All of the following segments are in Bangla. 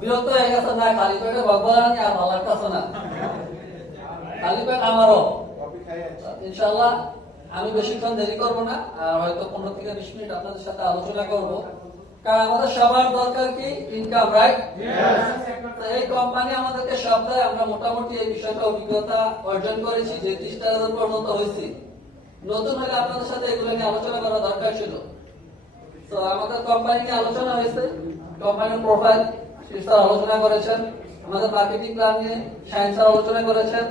বিরক্ত হয়ে গেছে না, খালি পেটে ভগবান আর ভালো লাগতেছে না, খালি পেট আমারও। ইনশাআল্লাহ আমি বেশিক্ষণ দেরি করবো না, আর হয়তো 15 থেকে 20 মিনিট আপনাদের সাথে আলোচনা করব। কারণ আমাদের সবার দরকার কি ইনকাম, রাইট? এই কোম্পানি আমাদেরকে সব দেয়, আমরা মোটামুটি এই বিষয়টা অভিজ্ঞতা অর্জন করেছি যে 30,000 পর্যন্ত হয়েছি। নতুন হলে আপনাদের সাথে এগুলো নিয়ে আলোচনা করা দরকার ছিল। তো আমাদের কোম্পানি নিয়ে আলোচনা হয়েছে, কোম্পানির প্রোফাইল স্যার আলোচনা করেছেন, আমাদের মার্কেটিং প্ল্যান নিয়ে শাহিন স্যার আলোচনা করেছেন,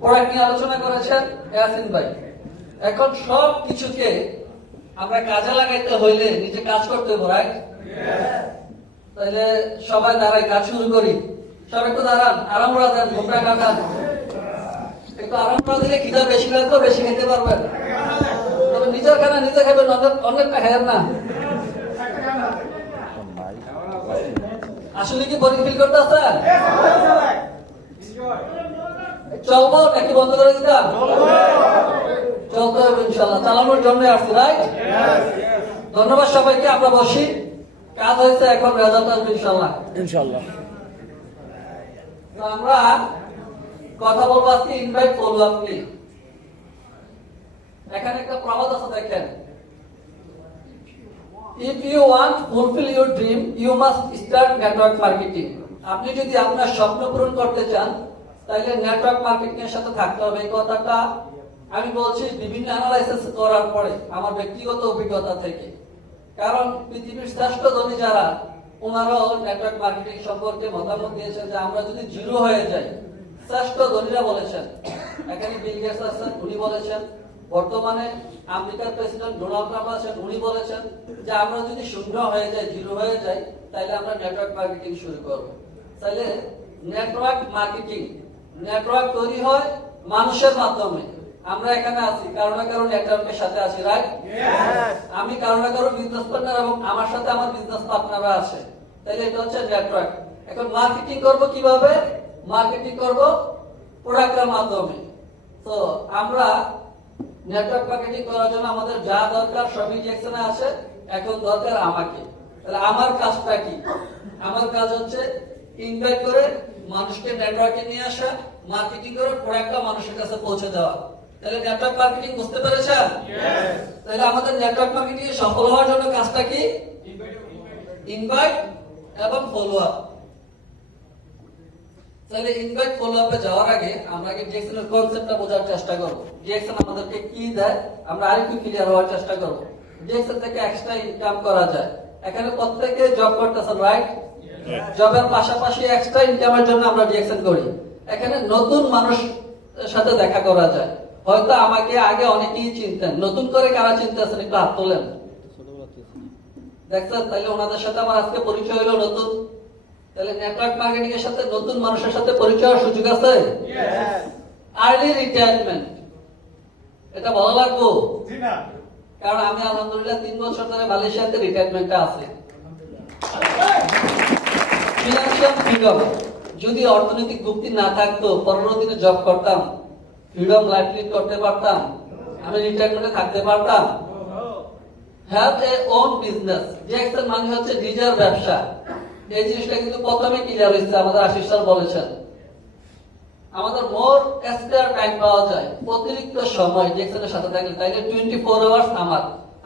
প্রোডাক্ট নিয়ে আলোচনা করেছেন ইয়াসিন ভাই। এখন সব কিছুকে আমরা কাজে লাগাইতে হইলে নিজে কাজ করতে হবে, রাইট? তাহলে সবাই দাঁড়াই, কাজ শুরু করি। সবাই একটু দাঁড়ান, আরাম করা দেন, ঘুমটা কাটান। একটু আরাম করা দিলে খিদা বেশি লাগবে, বেশি খেতে পারবেন। তবে নিজের খানা নিজে খাবেন, অনেকটা খাবেন না। আসলে কি বোরিং ফিল করতে আছেন? চলবো নাকি বন্ধ করে দিতাম? চলতে হবে ইনশাল্লাহ, চালানোর জন্য আসছে, রাইট? ধন্যবাদ সবাইকে, আমরা বসি। কাজ হয়েছে, এখন রেজাল্ট আসবে ইনশাল্লাহ। ইনশাআল্লাহ আমরা কথা বলবো আজকে ইনভাইট ফলো আপ নিয়ে। এখানে একটা প্রবাদ আছে, দেখেন, if you want to fulfill your dream you must start network marketing। আপনি যদি আপনার স্বপ্ন পূরণ করতে চান তাহলে নেটওয়ার্ক মার্কেটিং এর সাথে থাকতে হবে। এই কথাটা আমি বলছি বিভিন্ন অ্যানালাইসিস করার পরে, আমার ব্যক্তিগত অভিজ্ঞতা থেকে। কারণ পৃথিবীর শ্রেষ্ঠ ধনী যারা, ওনারাও নেটওয়ার্ক মার্কেটিং সম্পর্কে মতামত দিয়েছেন যে আমরা যদি জিরো হয়ে যাই, শ্রেষ্ঠ ধনীরা বলেছেন। এখানে বিল গেটস আছেন, উনি বলেছেন। বর্তমানে আমেরিকার প্রেসিডেন্ট ডোনাল্ড ট্রাম্প আছেন, উনি বলেছেন যে আমরা যদি শূন্য হয়ে যাই, জিরো হয়ে যাই, তাহলে আমরা নেটওয়ার্ক মার্কেটিং শুরু করব। তাহলে নেটওয়ার্ক মার্কেটিং, নেটওয়ার্ক তৈরি হয় মানুষের মাধ্যমে। আমরা এখানে আছি কারণ না কারণ নেটওয়ার্কের সাথে আছি, রাইট? আমি কারণ না কারণ বিজনেস পার্টনার এবং আমার সাথে আমার বিজনেস পার্টনাররা আছে। তাহলে এটা হচ্ছে নেটওয়ার্ক। এখন মার্কেটিং করব কিভাবে? মার্কেটিং করব প্রোডাক্টের মাধ্যমে। তো আমরা নেটওয়ার্ক মার্কেটিং করার জন্য আমাদের যা দরকার সবই ডিএক্সনে আছে। এখন দরকার আমাকে। তাহলে আমার কাজটা কি? আমার কাজ হচ্ছে ইনভাইট করে মানুষকে নেটওয়ার্কে নিয়ে আসা, মার্কেটিং করে প্রোডাক্টটা মানুষের কাছে পৌঁছে দেওয়া। তাহলে নেটওয়ার্ক মার্কেটিং বুঝতে পেরেছেন? তাহলে আমাদের নেটওয়ার্ক মার্কেটিং সফল হওয়ার জন্য কাজটা কি? ইনভাইট এবং ফলো আপ। তাহলে ইনভাইট ফলো আপে যাওয়ার আগে আমরা আগে ডিএক্সএন এর কনসেপ্টটা বোঝার চেষ্টা করব। ডিএক্সএন আমাদেরকে কি দেয় আমরা আরেকটু ক্লিয়ার হওয়ার চেষ্টা করব। ডিএক্সএন থেকে এক্সট্রা ইনকাম করা যায়। এখানে প্রত্যেকে জব করতেছেন, রাইট? জবের পাশাপাশি এক্সট্রা ইনকামের জন্য আমরা ডিএক্সএন করি। এখানে নতুন মানুষের সাথে দেখা করা যায়। হয়তো আমাকে আগে অনেকেই চিনতেন, নতুন করে কারা চিনতেছেন একটু হাত তোলেন। দেখছেন? তাহলে ওনাদের সাথে আমার আজকে পরিচয় হলো নতুন। তাহলে নেটওয়ার্ক মার্কেটিং এর সাথে নতুন মানুষের সাথে পরিচয় হওয়ার সুযোগ আছে। আর্লি রিটায়ারমেন্ট, এটা ভালো লাগবো? কারণ আমি আলহামদুলিল্লাহ 3 বছর ধরে মালয়েশিয়াতে রিটায়ারমেন্টে আছি। ফিনান্সিয়াল ফ্রিডম, যদি অর্থনৈতিক মুক্তি না থাকতো, 15 দিনে জব করতাম, ফ্রিডম লাইফ লিড করতে পারতাম, আমি রিটায়ারমেন্টে থাকতে পারতাম। Have a own business, DXN মানে হচ্ছে নিজের ব্যবসা। এই জিনিসটা কিন্তু প্রথমে ক্লিয়ার হয়েছে, আমাদের আশিস স্যার বলেছেন। আমাদের মোর এক্সট্রা টাইম পাওয়া যায়, অতিরিক্ত সময় ডিএক্সএন এর সাথে থাকলে। তাইলে 24 আওয়ার্স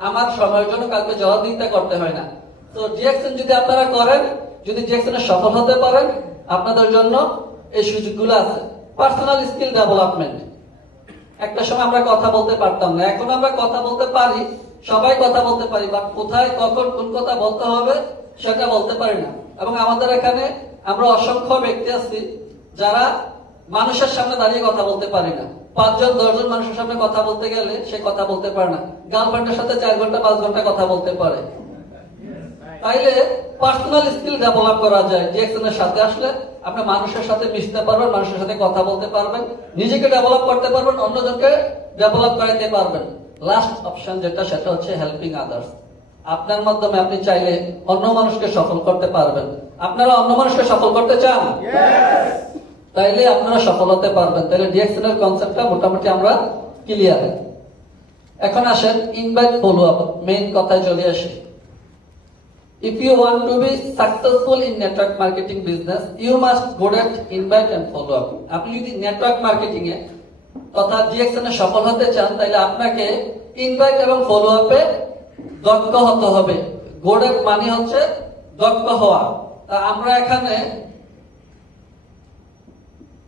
আমার সময়ের জন্য কাউকে জবাবদিহিতা করতে হয় না। তো ডিএক্সএন যদি আপনারা করেন, যদি ডিএক্সএন এ সফল হতে পারেন, আপনাদের জন্য এই সুযোগগুলো আছে। পার্সোনাল স্কিল ডেভেলপমেন্ট, একটা সময় আমরা কথা বলতে পারতাম না, এখন আমরা কথা বলতে পারি, সবাই কথা বলতে পারি, বাট কোথায় কখন কোন কথা বলতে হবে সেটা বলতে পারি না। এবং আমাদের এখানে আমরা অসংখ্য ব্যক্তি আছি যারা মানুষের সামনে দাঁড়িয়ে কথা বলতে পারি না। 5 জন 10 জন মানুষের সামনে কথা বলতে গেলে সে কথা বলতে পারে না। গার্লফ্রেন্ডের সাথে 4 ঘন্টা 5 ঘন্টা কথা বলতে পারে। তাইলে পার্সোনাল স্কিল ডেভেলপ করা যায়। ডিএক্সএন এর সাথে আসলে আপনি মানুষের সাথে মিশতে পারবেন, মানুষের সাথে কথা বলতে পারবেন, নিজেকে ডেভেলপ করতে পারবেন, অন্যজনকে ডেভেলপ করাইতে পারবেন। লাস্ট অপশন যেটা, সেটা হচ্ছে হেল্পিং আদার্স। আপনার মাধ্যমে আপনি চাইলে অন্য মানুষকে সফল করতে পারবেন। আপনারা অন্য মানুষকে সফল করতে চান? তাইলে আপনারা সফল হতে পারবেন। তাইলে ডিএক্সএন এর কনসেপ্টটা মোটামুটি আমরা ক্লিয়ার। এখন আসেন ইনভাইট ফলো আপ, মেইন কথায় চলে আসি। If you want to be successful in network marketing business, you must good at invite and follow up. আপনি যদি নেটওয়ার্ক মার্কেটিং এ তথা ডিএক্সএন এ সফল হতে চান, তাহলে আপনাকে ইনভাইট এবং ফলো আপে দক্ষ হতে হবে। গুড এট মানে হচ্ছে দক্ষ হওয়া। তা আমরা এখানে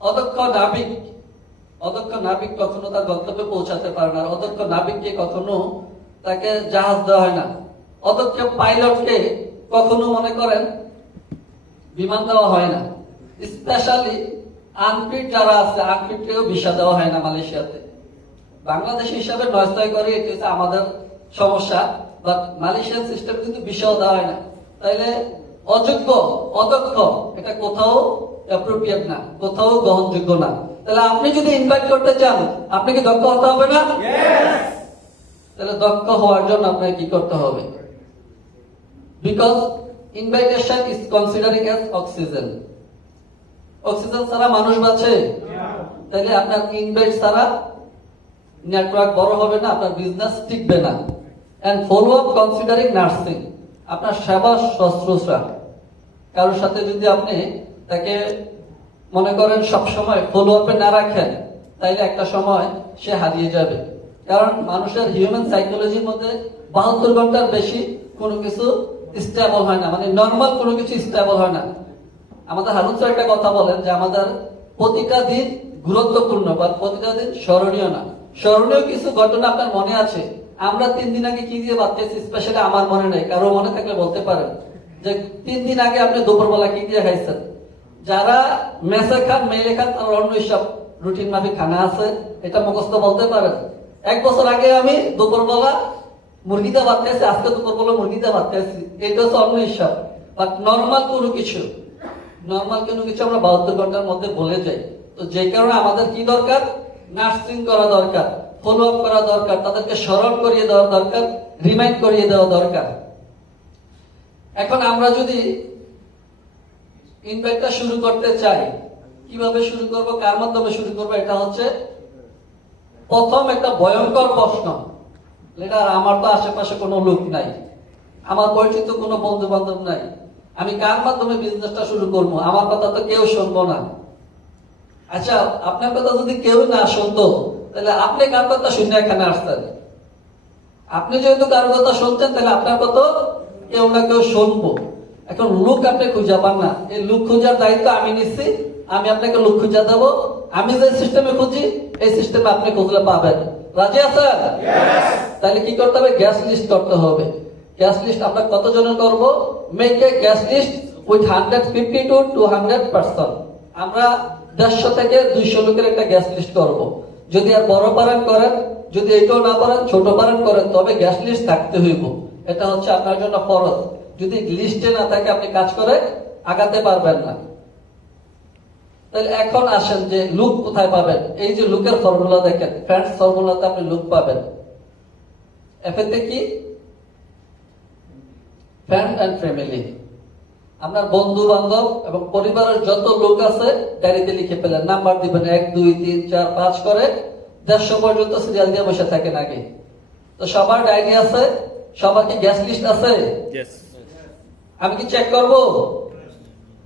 অদক্ষ নাবিক কখনো তার গন্তব্যে পৌঁছাতে পারে না। অদক্ষ নাবিককে কখনো তাকে জাহাজ দেওয়া হয় না। অদক্ষ পাইলটকে কখনো মনে করেন বিমান দেওয়া হয় না। স্পেশালি আনফিট যারা আছে, আনফিটকেও ভিসা দেওয়া হয় না মালয়েশিয়াতে। বাংলাদেশ হিসাবে নয়স্তয় করে, এটি হচ্ছে আমাদের সমস্যা। বাট মালয়েশিয়ান সিস্টেম কিন্তু ভিসাও দেওয়া হয় না। তাইলে অযোগ্য, অদক্ষ এটা কোথাও অ্যাপ্রোপ্রিয়েট না, কোথাও গ্রহণযোগ্য না। তাহলে আপনি যদি ইনভাইট করতে চান, আপনি কি দক্ষ হতে হবে না? তাহলে দক্ষ হওয়ার জন্য আপনাকে কি করতে হবে? Because invitation is considering as oxygen. Oxygen ছাড়া মানুষ বাঁচে। তাহলে আপনার ইনভাইট ছাড়া নেটওয়ার্ক বড় হবে না, আপনার বিজনেস টিকবে না। And follow up considering nursing, আপনার সেবা শুশ্রূষা। কারোর সাথে যদি আপনি তাকে মনে করেন সবসময় ফলো আপে না রাখেন, তাইলে একটা সময় সে হারিয়ে যাবে। কারণ মানুষের হিউম্যান সাইকোলজির মধ্যে 72 ঘন্টার বেশি কোনো কিছু স্টেবল হয় না, মানে নর্মাল কোনো কিছু স্টেবল হয় না। আমাদের হারুন স্যার একটা কথা বলেন যে আমাদের প্রতিটা দিন গুরুত্বপূর্ণ বা প্রতিটা দিন স্মরণীয় না। স্মরণীয় কিছু ঘটনা আপনার মনে আছে। আমরা 3 দিন আগে কি দিয়ে ভাত খাইছি, স্পেশালি আমার মনে নেই, কারো মনে থাকলে বলতে পারেন যে 3 দিন আগে আপনি দুপুরবেলা কি দিয়ে খাইছেন। যারা মেসে খান, মেলে খান, তার অন্য সব রুটিন মাফিক খানা আছে, এটা মুখস্থ বলতে পারেন। 1 বছর আগে আমি দুপুরবেলা মুরগিতে ভাত খাইছি, আজকে দুপুরবেলা মুরগিতে ভাত খাইছি, এটা হচ্ছে অন্য হিসাব। বাট নর্মাল কোনো কিছু আমরা 72 ঘন্টার মধ্যে বলে যাই। তো যে কারণে আমাদের কি দরকার? নার্সিং করা দরকার, ফলো আপ করা দরকার, তাদেরকে স্মরণ করিয়ে দেওয়া দরকার, রিমাইন্ড করিয়ে দেওয়া দরকার। এখন আমরা যদি ইনভাইটটা শুরু করতে চাই, কিভাবে শুরু করব, কার মাধ্যমে শুরু করব, এটা হচ্ছে প্রথম একটা ভয়ঙ্কর প্রশ্ন। এটা আমার তো আশেপাশে কোনো লোক নাই, আমার পরিচিত কোনো বন্ধু বান্ধব নাই, আমি কার মাধ্যমে বিজনেসটা শুরু করবো? আমার কথা তো কেউ শুনবো না। আচ্ছা, আপনার কথা যদি কেউ না শুনতো, তাহলে আপনি কার কথা শুনে এখানে আসতেন? আপনি যেহেতু কার কথা শুনছেন, তাহলে আপনার কথা কেউ না কেউ শুনবো। এখন লোক আপনি খুঁজে পান না, এই লোক খোঁজার দায়িত্ব আমি নিচ্ছি। আমি আপনাকে লোক খুঁজে দেবো। আমি যে সিস্টেমে খুঁজি, এই সিস্টেমে আপনি খুঁজলে পাবেন। রাজি আছেন? তাহলে কি করতে হবে? গ্যাস লিস্ট করতে হবে। গ্যাস লিস্ট আমরা কতজনের করবো? Make a guest list with 150 to 200 person. আমরা 150 থেকে 200 লোকের একটা গ্যাস লিস্ট করব। যদি আর বড় পারেন করেন, যদি এটাও না পারেন, ছোট পারেন করেন, তবে গ্যাস লিস্ট থাকতে হইব। এটা হচ্ছে আপনার জন্য ফরজ। যদি লিস্টে না থাকে, আপনি কাজ করে আগাতে পারবেন না। তাহলে এখন আসেন যে লুক কোথায় পাবেন। এই যে লুকের ফর্মুলা দেখেন, ফ্রেন্ডস ফর্মুলাতে আপনি লুক পাবেন। এফএতে কি? Friend and family. আপনার বন্ধু বান্ধব এবং পরিবারের যত লোক আছে ডায়েরিতে লিখে ফেলেন, নাম্বার দিবেন 1 2 3 4 5 করে 150 পর্যন্ত সিরিয়াল দিয়ে বসে থাকেন আগে। তো সবার ডায়েরি আছে, সবার কি গ্যাস লিস্ট আছে? আমি কি চেক করব?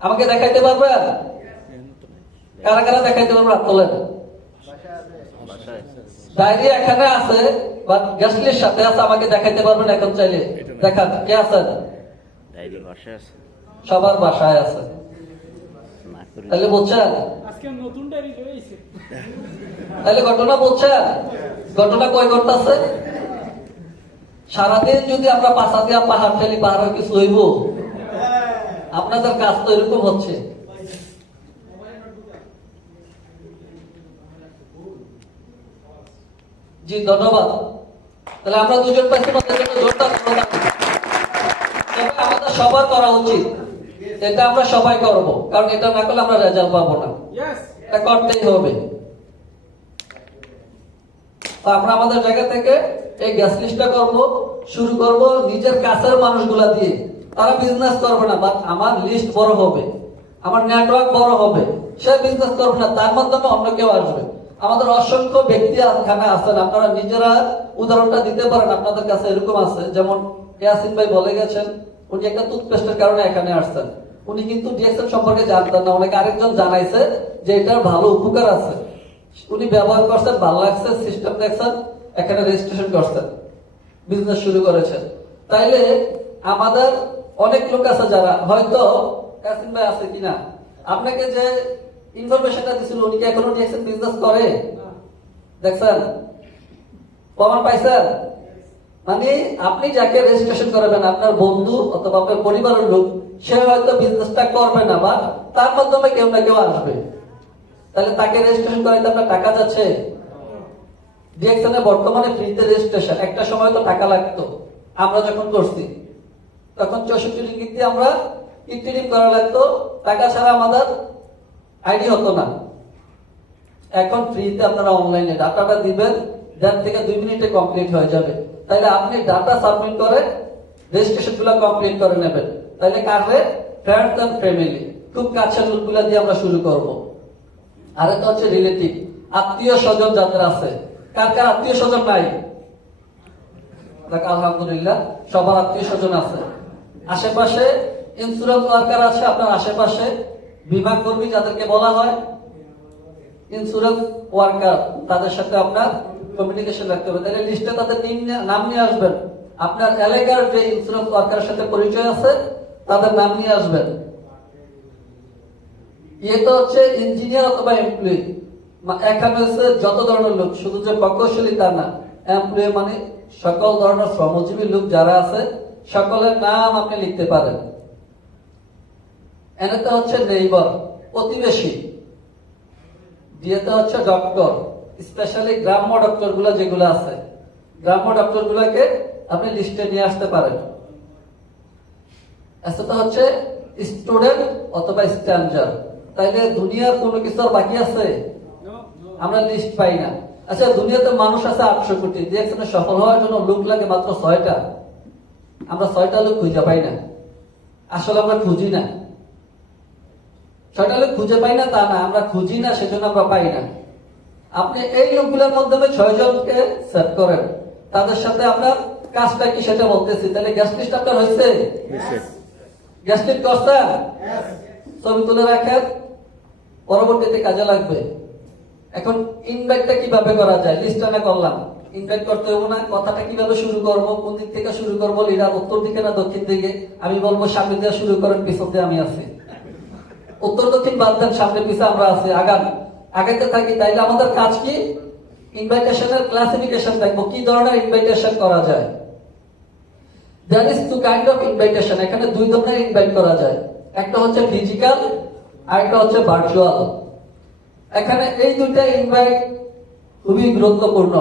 আমাকে দেখাইতে পারবেন? কারা কারা দেখাইতে পারবেন? হাত তোলেন। ডায়েরি এখানে আছে বা গ্যাস লিস্ট সাথে আছে, আমাকে দেখাইতে পারবেন এখন চাইলে? দেখান, কে আছেন? সবার বাসায় আছে। তাহলে বলছেন তাহলে ঘটনা বলছেন, ঘটনা কয় ঘটনাছে? সারাদিন যদি আমরা পাশা দিয়া পাহাড় ঠেলি, পাহাড়ের কিছু হইব? আপনাদের কাজ তো এরকম হচ্ছে। জি, ধন্যবাদ। তাহলে আমরা দুজন পাইছি, আমাদের সবার করা উচিত। এটা আমরা সবাই করব, কারণ এটা না করলে আমরা রেজাল্ট পাবো না। এটা করতেই হবে। আমরা আমাদের জায়গা থেকে এই গ্যাস লিস্টটা করব, শুরু করব নিজের কাছের মানুষগুলা দিয়ে। তারা বিজনেস করবে না, বাট আমার লিস্ট বড় হবে, আমার নেটওয়ার্ক বড় হবে। সে বিজনেস করবে না, তার মাধ্যমে অন্য কেউ আসবে। আমাদের অসংখ্য ব্যক্তি এখানে আছেন, আপনারা নিজেরা উদাহরণটা দিতে পারেন। আপনাদের কাছে এরকম আছে, যেমন ইয়াসিন ভাই বলে গেছেন উনি একটা টুথপেস্টের কারণে এখানে আসছেন। উনি কিন্তু ডিএক্সএন সম্পর্কে জানতেন না, অনেক আরেকজন জানাইছে যে এটার ভালো উপকার আছে। উনি ব্যবহার করছেন, ভালো লাগছে, সিস্টেম দেখছেন, এখানে রেজিস্ট্রেশন করছেন, বিজনেস শুরু করেছেন। তাইলে আমাদের অনেক লোক আছে যারা হয়তো ইয়াসিন ভাই আছে কিনা, আপনাকে যে ইনফরমেশনটা দিছিল উনি কি এখনো ডিএক্সএন বিজনেস করে? দেখছেন, প্রমাণ পাইছেন? মানে আপনি যাকে রেজিস্ট্রেশন করাবেন, আপনার বন্ধু অথবা আপনার পরিবারের লোক, সে হয়তো বিজনেসটা করবে না বা তার মাধ্যমে কেউ না কেউ আসবে। তাহলে তাকে রেজিস্ট্রেশন করাইতে আপনার টাকা যাচ্ছে। ডিএক্সএন এ বর্তমানে ফ্রিতে রেজিস্ট্রেশন, একটা সময় তো টাকা লাগতো। আমরা যখন করছি তখন 64 রিঙ্গিত দিয়ে আমরা টিম করা লাগতো, টাকা ছাড়া আমাদের আইডি হতো না। এখন ফ্রিতে আপনারা অনলাইনে ডাটাটা দিবেন, 1.5 থেকে 2 মিনিটে কমপ্লিট হয়ে যাবে। তাহলে আপনি ডাটা সাবমিট করে রেজিস্ট্রেশন গুলো কমপ্লিট করে নেবেন। তাহলে কারবে ফ্রেন্ডস এন্ড ফ্যামিলি, খুব কাছের লোকগুলা দিয়ে আমরা শুরু করব। আর এটা হচ্ছে রিলেটিভ, আত্মীয় স্বজন যাদের আছে। কার কার আত্মীয় স্বজন নাই? আলহামদুলিল্লাহ, সবার আত্মীয় স্বজন আছে। আশেপাশে ইন্স্যুরেন্স ওয়ার্কার আছে, আপনার আশেপাশে বীমা কর্মী যাদেরকে বলা হয় ইন্স্যুরেন্স ওয়ার্কার, তাদের সাথে আপনার কমিউনিকেশন রাখতে হবে। তাহলে লিস্টে তাদের নাম নিয়ে আসবেন। আপনার এলাকার যে ইন্স্যুরেন্স ওয়ার্কারের সাথে পরিচয় আছে তাদের নাম নিয়ে আসবেন। এটা হচ্ছে ইঞ্জিনিয়ার অথবা এমপ্লয়ি। এখানে হচ্ছে যত ধরনের লোক, শুধু যে প্রকৌশলী তা না, এমপ্লয়ি মানে সকল ধরনের শ্রমজীবী লোক যারা আছে সকলের নাম আপনি লিখতে পারেন। এনেতে হচ্ছে নেইবার, প্রতিবেশী। দিয়েতে হচ্ছে ডক্টর, স্পেশালি গ্রাম্য ডক্টর গুলা যেগুলো আছে, গ্রাম্য ডক্টর গুলাকে আপনি লিস্টে নিয়ে আসতে পারেন। এসেটা হচ্ছে স্টুডেন্ট অথবা স্ট্যান্ডার। তাইলে দুনিয়ার কোনো কিছু আর বাকি আছে? আমরা লিস্ট পাই না। আচ্ছা, দুনিয়াতে মানুষ আছে 800 কোটি, ডিএক্সএনে সফল হওয়ার জন্য লোক লাগে মাত্র 6টা। আমরা 6টা লোক খুঁজে পাই না। আসলে আমরা খুঁজি না, 6টা লোক খুঁজে পাই না তা না, আমরা খুঁজি না, সেজন্য আমরা পাই না। আপনি এই লোকগুলোর মাধ্যমে 6 জনকে সেট করেন, তাদের সাথে আপনার কাজটা কি সেটা বলতেছি। তাহলে গ্যাস লিস্ট আপনার হয়েছে? গ্যাস লিস্ট করছেন? ছবি তুলে রাখেন, পরবর্তীতে কাজে লাগবে। এখন ইনভাইটটা কিভাবে করা যায়? লিস্টটা না করলাম, ইনভাইট করতে হবে না। কথাটা কিভাবে শুরু করবো, কোন দিক থেকে শুরু করবো, লিডার উত্তর দিকে না দক্ষিণ দিকে? আমি বলবো সামনে দিয়ে শুরু করেন, পিছন দিয়ে আমি আছি। উত্তর দক্ষিণ বাদ দেন, সামনে পিছে আমরা আছি, আগাতে থাকি। তাইলে আমাদের কাজ কি? ইনভাইটেশনের ক্লাসিফিকেশন দেখবো, কি ধরনের ইনভাইটেশন করা যায়। There is 2 kind of invitation. এখানে 2 ধরনের ইনভাইট করা যায়, একটা হচ্ছে ফিজিক্যাল আর একটা হচ্ছে ভার্চুয়াল। এখানে এই 2টা ইনভাইট খুবই গুরুত্বপূর্ণ।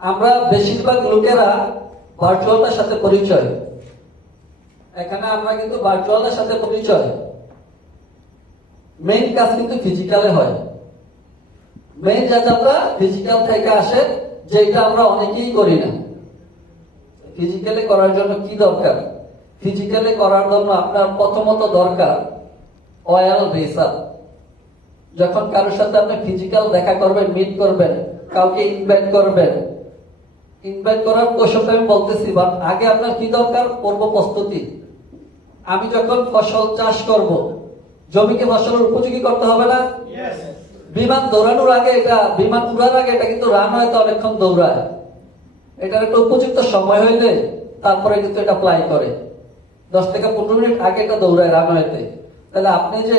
আমরা বেশিরভাগ লোকেরা ভার্চুয়ালটার সাথে পরিচয়, এখানে আমরা কিন্তু ভার্চুয়ালের সাথে পরিচয়, মেইন কাজ কিন্তু ফিজিক্যালে হয়। মেইন যাত্রা ফিজিক্যাল থেকে আসে, যেটা আমরা অনেকেই করি না। ফিজিক্যালি করার জন্য কি দরকার? ফিজিক্যালি করার জন্য আপনার প্রথমত দরকার অয়েল রিসার্চ। যখন কারোর সাথে আপনি ফিজিক্যাল দেখা করবেন, মিট করবেন, কাউকে ইনভাইট করবেন, ইনভাইট করার কৌশলটা আমি বলতেছি, বাট আগে আপনার কি দরকার? পূর্ব প্রস্তুতি। আমি যখন ফসল চাষ করব, জমিকে ফসলের উপযোগী করতে হবে না? বিমান দৌড়ানোর আগে, এটা বিমান উড়ার আগে এটা কিন্তু রান হয়, তো অনেকক্ষণ দৌড়ায়। এটার একটা উপযুক্ত সময় হইলে তারপরে কিন্তু এটা ফ্লাই করে। 10 থেকে 15 মিনিট আগে এটা দৌড়ায় রান হইতে। তাহলে আপনি যে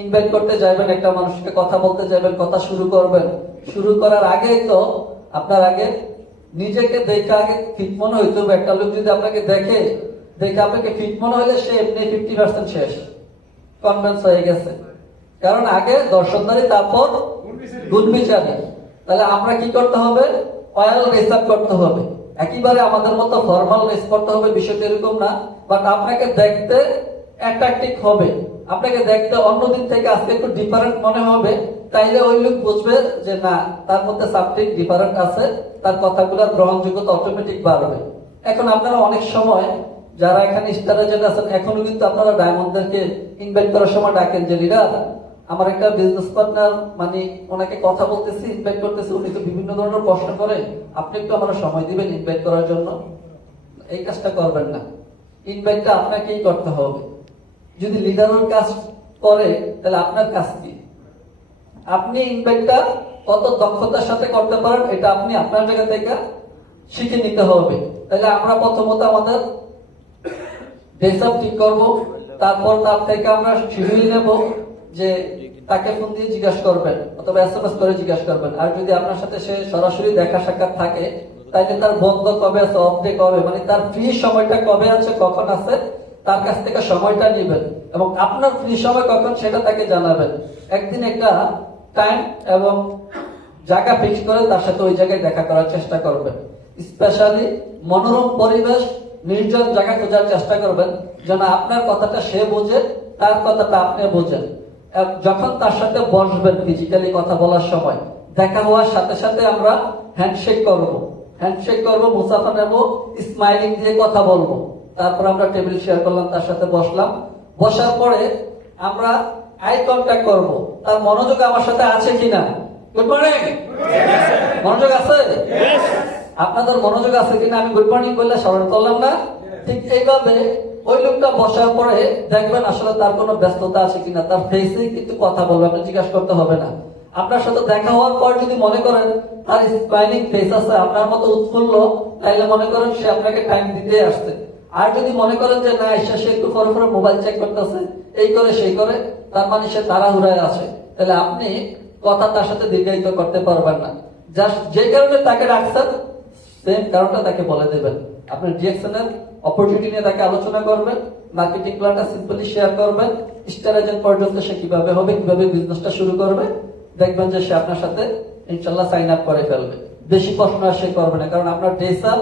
ইনভাইট করতে যাবেন, একটা মানুষকে কথা বলতে যাবেন, কথা শুরু করবেন, শুরু করার আগে তো আপনার আগে নিজেকে দেখে আগে ফিট মনে হইতে হবে। একটা লোক যদি আপনাকে দেখে আপনাকে ফিট মনে হইলে সে এমনি 50% শেষ, কনভেন্স হয়ে গেছে। কারণ আগে দর্শনদারি, তারপর গুণবিচারী। তাহলে আমরা কি করতে হবে? অয়েল রিসার্চ করতে হবে। একেবারে আমাদের মতো ফর্মাল রেস করতে হবে বিষয়টা এরকম না, বাট আপনাকে দেখতে অ্যাট্রাকটিভ হবে, আপনাকে দেখতে অন্যদিন থেকে আজকে একটু ডিফারেন্ট মনে হবে। তাইলে ওই লোক বুঝবে যে না, তার মধ্যে সামথিং ডিফারেন্ট আছে, তার কথাগুলোর গ্রহণযোগ্যতা অটোমেটিক বাড়বে। এখন আপনারা অনেক সময় যারা এখানে স্টার এজেন্ট আছেন, এখনো কিন্তু আপনারা ডায়মন্ডদেরকে ইনভাইট করার সময় ডাকেন যে লিডার, আমার একটা বিজনেস পার্টনার, মানে ওনাকে কথা বলতেছি, ইনভাইট করতেছি, উনি তো বিভিন্ন ধরনের প্রশ্ন করে, আপনি একটু আমার সময় দিবেন ইনভাইট করার জন্য। এই কাজটা করবেন না। ইনভাইটটা আপনাকেই করতে হবে। যদি লিডারের কাজ করে তাহলে আপনার কাজ কি? আপনি ইনভাইটটা কত দক্ষতার সাথে করতে পারেন এটা আপনি আপনার জায়গা থেকে শিখে নিতে হবে। তাহলে আমরা প্রথমত আমাদের ডেস্ক ঠিক করব, তারপর তার থেকে আমরা শিডিউল নেব যে তাকে ফোন দিয়ে জিজ্ঞাসা করবেন অথবা এসএমএস করে জিজ্ঞাসা করবেন। আর যদি আপনার সাথে সে সরাসরি দেখা সাক্ষাৎ থাকে তাইলে তার বন্ধ কবে আছে, অফ ডে কবে, মানে তার ফ্রি সময়টা কবে আছে, কখন আছে, তার কাছ থেকে সময়টা নেবেন এবং আপনার ফ্রি সময় কখন সেটা তাকে জানাবেন। একদিন একটা টাইম এবং জায়গা ফিক্স করে তার সাথে ওই জায়গায় দেখা করার চেষ্টা করবেন। স্পেশালি মনোরম পরিবেশ, নির্জন জায়গা খোঁজার চেষ্টা করবেন যেন আপনার কথাটা সে বোঝে, তার কথাটা আপনি বোঝেন। যখন তার সাথে বসবেন ফিজিক্যালি কথা বলার সময়, দেখা হওয়ার সাথে সাথে আমরা হ্যান্ডশেক করব, মুসাফা নেব, স্মাইলিং দিয়ে কথা বলবো। তারপর আমরা টেবিল শেয়ার করলাম, তার সাথে বসলাম। বসার পরে আমরা আই কন্ট্যাক্ট করব, তার মনোযোগ আমার সাথে আছে কিনা। গুড মর্নিং, মনোযোগ আছে? আপনাদের মনোযোগ আছে কিনা? আমি গুড মর্নিং বললে স্মরণ করলাম না? ঠিক এইভাবে ওই লোকটা বসার পরে দেখবেন আসলে তার কোনো ব্যস্ততা আছে কিনা, তার ফেসে কিন্তু কথা বলবে, আপনি জিজ্ঞাসা করতে হবে না। আপনার সাথে দেখা হওয়ার পর যদি মনে করেন তার স্মাইলিং ফেস আছে, আপনার মতো উৎফুল্ল, তাইলে মনে করেন সে আপনাকে টাইম দিতে আসছে। আর যদি মনে করেন যে না, সে একটু পরে পরে মোবাইল চেক করতেছে, এই করে সেই করে, তার মানে সে তাড়াহুড়ায় আছে, তাহলে আপনি কথা তার সাথে দীর্ঘায়িত করতে পারবেন না। জাস্ট যে কারণে তাকে রাখছেন সেম কারণটা তাকে বলে দেবেন। আপনি ডিরেকশনের অপরচুনিটি নিয়ে তাকে আলোচনা করবেন, মার্কেটিং প্ল্যানটা সিম্পলি শেয়ার করবেন, স্টার এজেন্ট পর্যন্ত সে কিভাবে হবে, কিভাবে বিজনেসটা শুরু করবে, দেখবেন যে সে আপনার সাথে ইনশাল্লাহ সাইন আপ করে ফেলবে। বেশি প্রশ্ন আর সে করবে না, কারণ আপনার ড্রেস আপ,